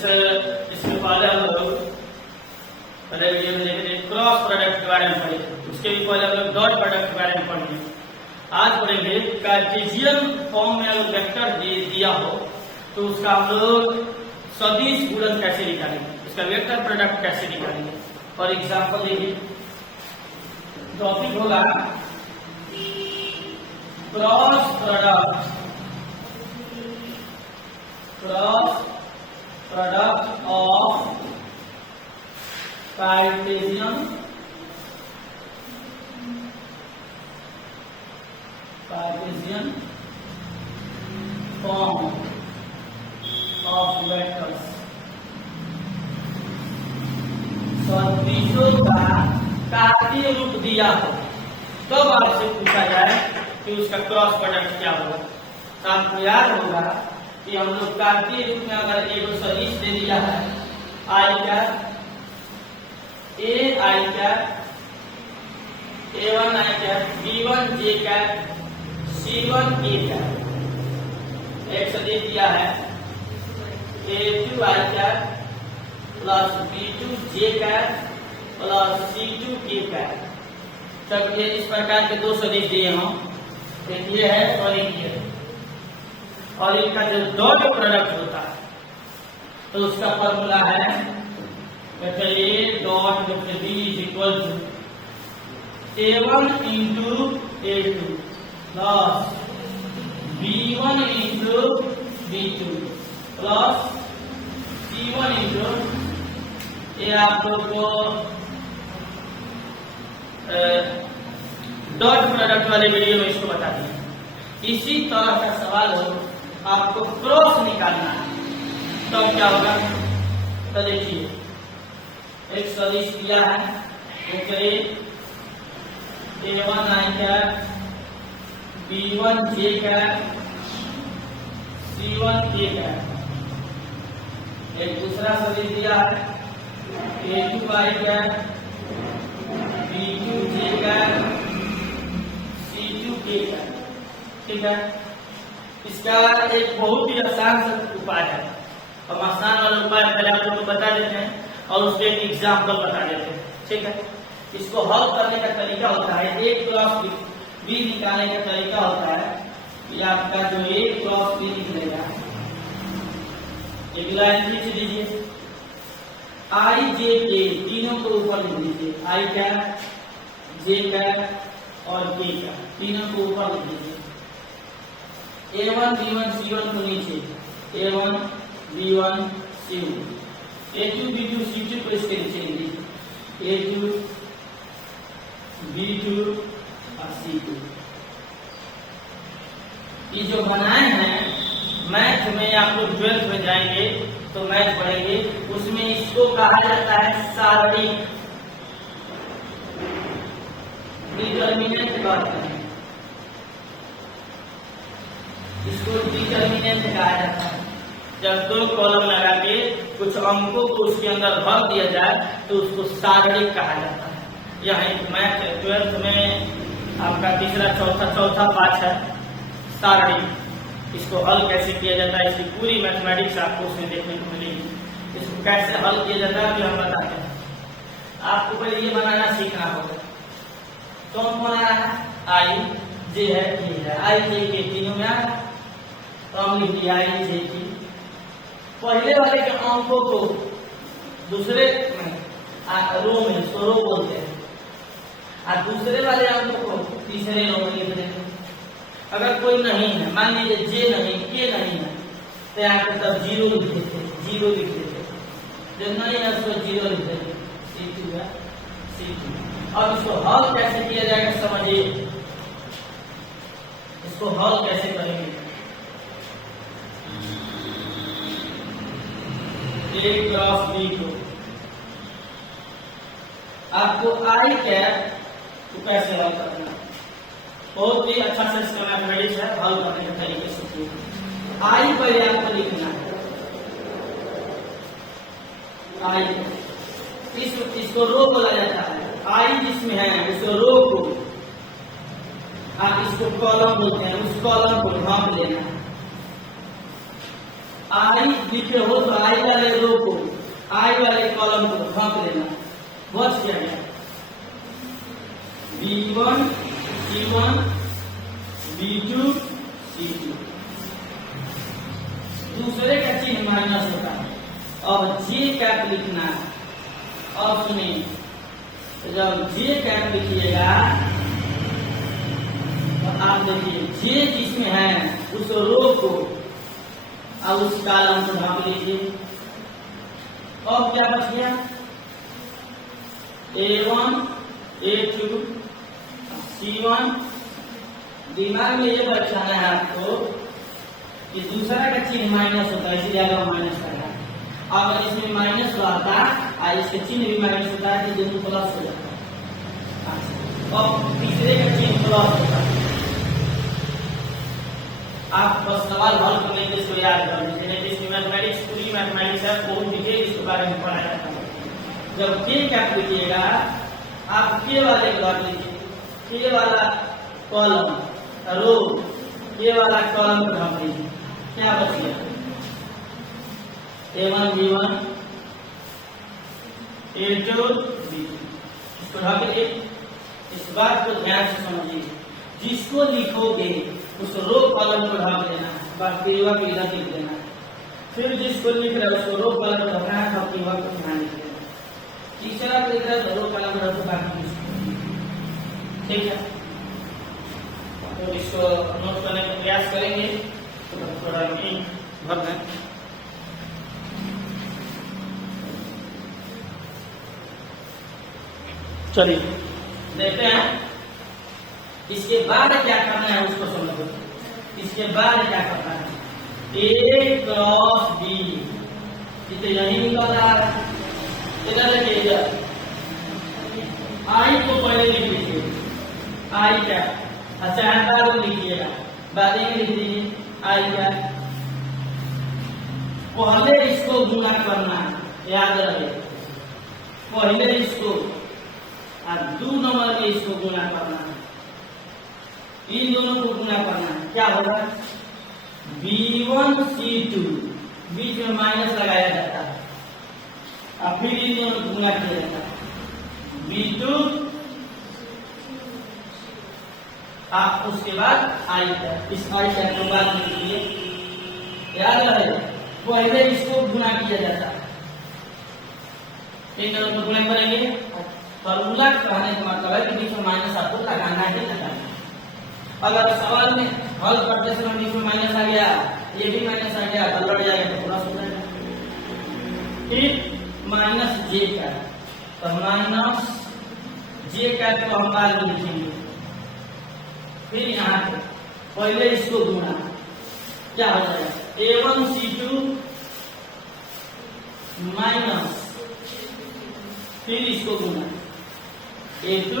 इसमें पहले हम लोग पहले वीडियो में देखे थे क्रॉस प्रोडक्ट के बारे में पढ़े, उसके भी पहले हम लोग डॉट प्रोडक्ट के बारे में पढ़े। आज पढ़ेंगे कार्टेशियन फॉर्म में अगर वेक्टर दिया हो तो उसका हम लोग सदिश गुणन कैसे निकालेंगे, उसका वेक्टर प्रोडक्ट कैसे निकालेंगे। फॉर एग्जाम्पल देखिए, टॉपिक होगा cross product of Cartesian form of vectors. सदिशों का कार्तीय रूप दिया हो तब आपसे पूछा जाए कि उसका क्रॉस प्रोडक्ट क्या होगा। तो आपको याद होगा कि हम लोग कार्तीय रूप में अगर एक सदिश दे दिया है I cap A I cap A1 I cap B1 J cap C1 K cap, एक सदिश दिया है A2 I cap plus B2 J cap plus C2 K cap. तब ये इस प्रकार के दो सदिश दिए हों, एक ये है और एक ये है, और इनका जो डॉट प्रोडक्ट होता है तो उसका फॉर्मूला है A dot B is equal to A1 into A2 plus B1 into B2 plus C1 into, ये आप लोग को डॉट प्रोडक्ट वाले वीडियो में इसको बता दिया। इसी तरह का सवाल हो आपको क्रॉस निकालना है तब क्या होगा। तो देखिए, एक सदिश दिया है A1 I cap B1 J cap C1 K cap. एक दूसरा सदिश दिया है A2 I cap B2 J cap C2 K cap. ठीक है, इसका एक बहुत ही आसान सा उपाय है। हम आसान वाला उपाय पहले आप लोग को बता देते हैं और उसके एक एग्जाम्पल बता देते हैं। ठीक है, इसको हल करने का तरीका होता है A क्रॉस B निकालने का तरीका होता है कि आपका जो A क्रॉस B निकलेगा, एक लाइन खींच दीजिए, I J K तीनों को ऊपर लिख दीजिए, I कैप J कैप और K कैप तीनों को ऊपर लिख दीजिए। A1 B1 C1 को नीचे, A1 B1 C1, A2 B2 C2 को इसके नीचे लीजिए, A2 B2 और C2। ये जो बनाए हैं मैथ में, आप लोग 12th में जाएंगे तो मैथ पढ़ेंगे, उसमें इसको कहा जाता है सारणिक डिटर्मिनेंट कहते हैं। इसको डिटर्मिनेंट कहा जाता है। जब दो कॉलम लगा के कुछ अंकों को उसके अंदर भर दिया जाए तो उसको सारणिक कहा जाता है। यह एक मैथ 12th में आपका तीसरा चौथा पाठ है सारणिक। इसको हल कैसे किया जाता है, इसकी पूरी मैथमेटिक्स आपको उसमें देखने को मिलेगी। इसको कैसे हल किया जाता है हम बताते हैं। आपको पहले ये बनाना सीखना होगा। कौन कौन आया है, आई जे है, ये है, आई जे के तीनों में आया, तो हम लिख दिया आई जे की। पहले वाले के अंकों को दूसरे रो में, उसको रो बोलते हैं, और दूसरे वाले अंकों को तीसरे रो में लिख देते। अगर कोई नहीं है, मान लीजिए जे नहीं, के नहीं है, तो यहाँ पर तब जीरो लिख देते, जीरो लिख देते। जो नहीं है उसको जीरो लिख देते, C2 है C2। अब इसको हल कैसे किया जाएगा समझिए, इसको हल कैसे करेंगे। A क्रॉस B को आपको आई कैप को कैसे हल करना, बहुत ही अच्छा से इसका मैथमेटिक्स है, हल करने के तरीके से। आई पहले आपको लिखना है, आई इसको रो बोला जाता है। आई जिसमें है उसको रो को आप इसको कॉलम बोलते हैं, उस कॉलम को ढांप लेना है। आई लिखे हो तो आई वाले रो को, आई वाले कॉलम को भाग लेना। बच क्या गया B1 C1 B2 C2। दूसरे का चिन्ह माइनस होता है। अब जे कैप लिखना है। अब सुनिए, जब जे कैप लिखिएगा तो आप देखिए जे जिसमें है उस रो को और उस कॉलम को ढांप लीजिए। अब क्या बच गया A1 A2 C1। दिमाग में ये बैठाना है आपको कि दूसरा का चिन्ह माइनस होता है, इसलिए अगर माइनस करना है। अगर इसमें माइनस रहता और इसके चिन्ह भी माइनस होता है तो दोनों प्लस हो जाता है। और तीसरे का चिन्ह प्लस होता है। आप बस सवाल हल करने के इसको याद कर लीजिए। मैथमेटिक्स पूरी मैथमेटिक्स है, बहुत डिटेल इसके बारे में पढ़ा जाता है। जब के कैप लिखिएगा आप के वाले को रख लीजिए, के वाला कॉलम रो, के वाला कॉलम को ढांप लीजिए। क्या बच गया A1 B1 A2 B2। इसको ढांप लीजिए। इस बात को ध्यान से समझिए, जिसको लिखोगे उस रो कॉलम को ढांप देना है, बाकी को इधर लिख देना है। फिर जिसको लिख रहे हो उसको रो कॉलम को ढांपना है, बाकी को ध्यान लिख देना है। तीसरा को लिख रहे हो रो कॉलम को ढांपो, बाकी ठीक है। तो इसको नोट करने का प्रयास करेंगे। तो थोड़ा भर दें। चलिए देखते हैं इसके बाद क्या करना है, उसको समझो। इसके बाद क्या करना है, A क्रॉस B तो यही निकल रहा है। इधर देखिए, इधर आई को पहले लिख लीजिए, आई क्या अच्छा को लिखिएगा, बाद में लिख दीजिए आई क्या। पहले इसको गुना करना है, याद रहे। पहले इसको और 2 नंबर में इसको गुना करना है। इन दोनों को गुना करना है। क्या होगा B1 C2, बीच में माइनस लगाया जाता है और फिर इन दोनों को गुना किया जाता है। B2 आप उसके बाद आई का, इस आई का को बाद में लिखिए। याद रहे पहले इसको गुना किया जाता है। इन दोनों को गुना करेंगे। फॉर्मूला कहने का मतलब है कि बीच में माइनस आपको लगाना ही लगाना है। अगर सवाल में हल करते समय बीच में माइनस आ गया, ये भी माइनस आ गया तो लड़ जाएगा, तो प्लस हो जाएगा। फिर माइनस जे का, तो माइनस जे का तो हम बाद में लिखेंगे। फिर यहाँ पे पहले इसको गुना, क्या हो जाएगा A1 C2 माइनस, फिर इसको गुना A2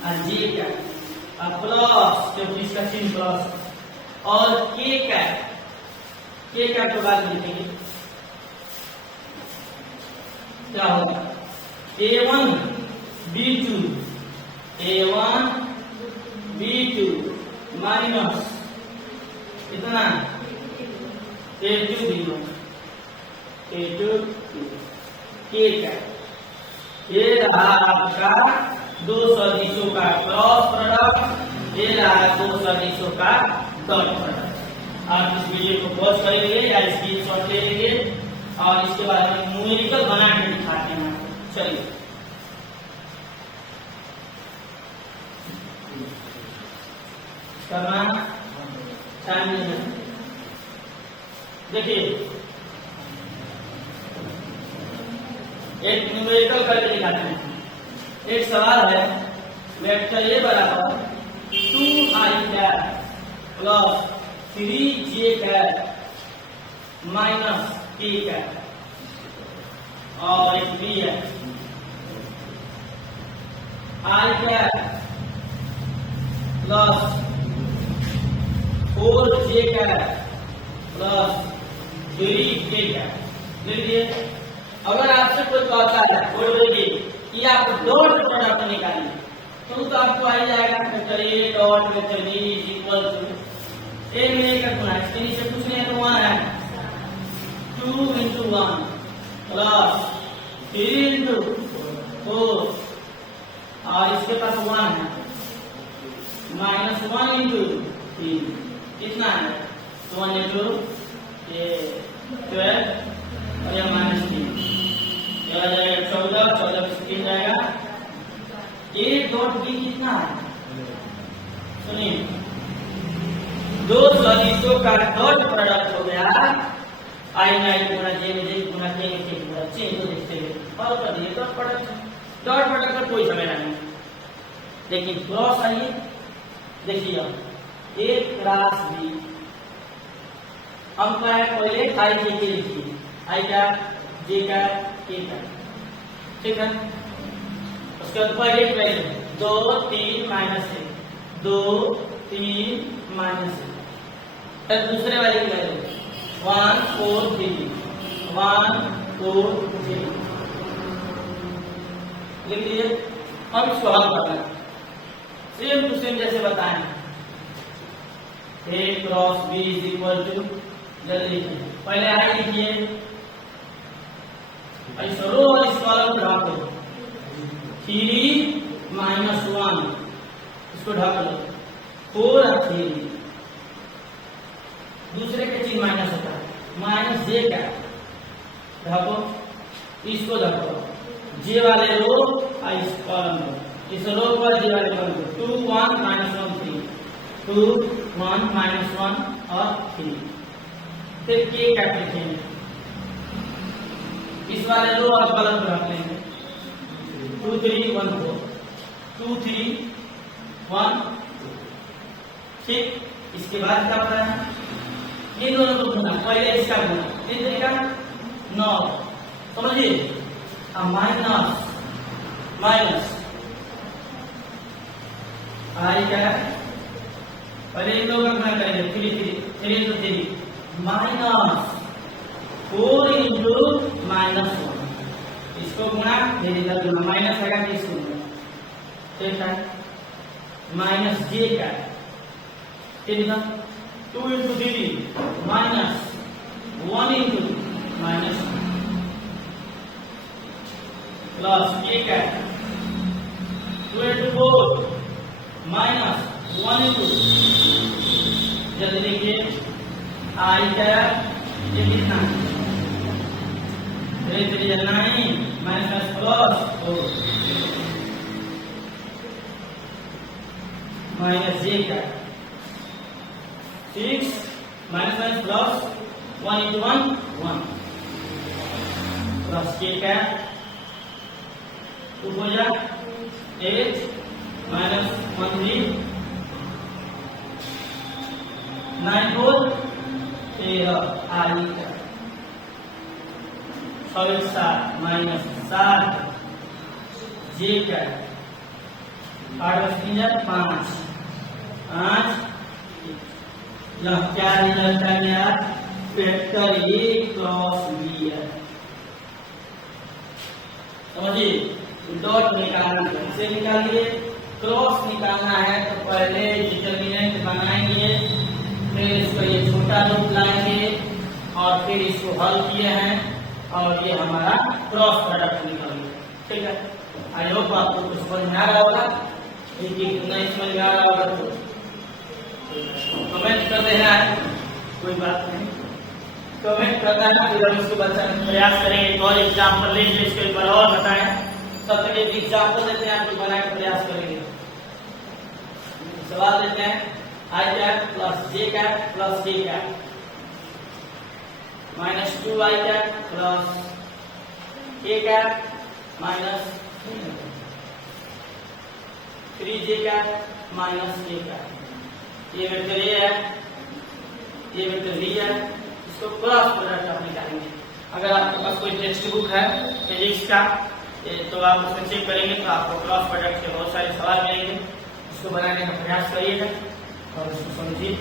और J का प्लस, क्योंकि इसका चिन्ह प्लस, और K का तो बाद लिखेंगे। क्या होगा A1 B2 माइनस कितना A2 B1 के का। ये रहा आपका 2 सदिशों का क्रॉस प्रोडक्ट, ये रहा 2 सदिशों का डॉट प्रोडक्ट। आप इस वीडियो को पॉज करेंगे या स्क्रीनशॉट ले लेंगे और इसके बाद हम न्यूमेरिकल बना के दिखाते हैं। चलिए करना टाइम नहीं। देखिए एक न्यूमेरिकल करके दिखाते हैं। एक सवाल है, वेक्टर ए बराबर 2i cap plus 3j cap minus k cap, और एक बी है i cap plus 4j cap plus 3k cap. देखिए अगर आपसे कोई कहता है बोल देगी कि आप डॉट प्रोडक्ट निकालिए, तो आपको आ जाएगा vector A dot vector B is equal to A में ए का गुना, इसके नीचे कुछ नहीं है तो 1 है, 2 into 1 प्लस 3 into 4 और इसके पास 1 है, माइनस 1 into 3 कितना है, 1 into ये 12 और यह माइनस 3, यह आ जाएगा 14, 14 से 3 जाएगा, ए डॉट बी कितना है, सुनिए दो सदिशों का डॉट प्रोडक्ट हो गया, आई में आई गुना जे में जे गुना के में के गुना चे को देखते हुए और कर दिए डॉट प्रोडक्ट का कोई झमेला नहीं। लेकिन क्रॉस आइए देखिए ए क्रॉस बी, हम क्या है पहले आई के लिखिए, आई का जे का के का, ठीक है। उसके बाद पहले की वैल्यू 2 3 माइनस 1 2 3 माइनस 1, फिर दूसरे वाले की वैल्यू 1 4 3 1 4 3 लिख लीजिए। अब इसको हल करना है सेम टू सेम जैसे बताएं, A cross B is equal to, जल्दी लिखिए पहले आई लिखिए, इस रो और इस कॉलम को ढक दो, 3 माइनस 1 इसको ढक लो, 4 और 3 दूसरे के चिन्ह माइनस होता है, माइनस जे का ढको, इसको ढको, जे वाले रो और इस कॉलम को, इस रो पर जे वाले कॉलम को 2 1 माइनस 1 3 2 1 माइनस 1 और 3, फिर के का लिखेंगे, इस वाले रो और कॉलम को रख लेंगे 2 3 1 4 2 3 1, ठीक। इसके बाद क्या होता है, इन दोनों को गुना, पहले इसका गुना, किस तरीका 9 समझिए, माइनस माइनस आई क्या है, पहले इन लोगों का गुना करेंगे 3 into 3 माइनस 4 into माइनस 1, इसको गुना धीरे धीरे गुना, माइनस आएगा तो इसको गुना, ठीक है। माइनस जे का कितना 2 into 3 minus 1 into minus plus के का 2 into 4 माइनस 1 into, जल्दी देखिए आई का ये कितना 3 3 9 माइनस प्लस 4 माइनस जे का 6 माइनस प्लस 1 into 1 1 प्लस के का 2 हो जाए 8 माइनस 1 3 9 4 13 आई का 7 माइनस 7 जे का 8 3 5 5 यह क्या रिजल्ट आ गया, वेक्टर ए क्रॉस बी है, समझिए। डॉट निकालना है, इसे निकालिए, क्रॉस निकालना है तो पहले डिटरमिनेंट बनाएंगे, फिर इसको ये छोटा रूप लाएंगे और फिर इसको हल किए हैं और ये हमारा क्रॉस प्रोडक्ट निकल गया, ठीक है। आई होप आपको कुछ समझ में आ रहा होगा, नहीं समझ में आ रहा होगा तो कमेंट कर देना है, कोई बात नहीं, कमेंट करना है, फिर हम इसको बच्चा प्रयास करेंगे, एक और एग्जाम्पल लेंगे, इसके ऊपर और बताएं, तब तक एक एग्जाम्पल देते हैं, आपको बनाने का प्रयास करेंगे। सवाल देते हैं आई कैप प्लस जे कैप प्लस के कैप माइनस 2 आई कैप प्लस के कैप माइनस 3 जे कैप माइनस के कैप, ये वेक्टर ए है, ये वेक्टर बी है, इसको क्रॉस प्रोडक्ट आप निकालेंगे। अगर आपके पास कोई टेक्स्ट बुक है फिजिक्स का तो आप उसमें चेक करेंगे तो आपको क्रॉस प्रोडक्ट के बहुत सारे सवाल मिलेंगे, इसको बनाने का प्रयास करिएगा और इसको समझिए।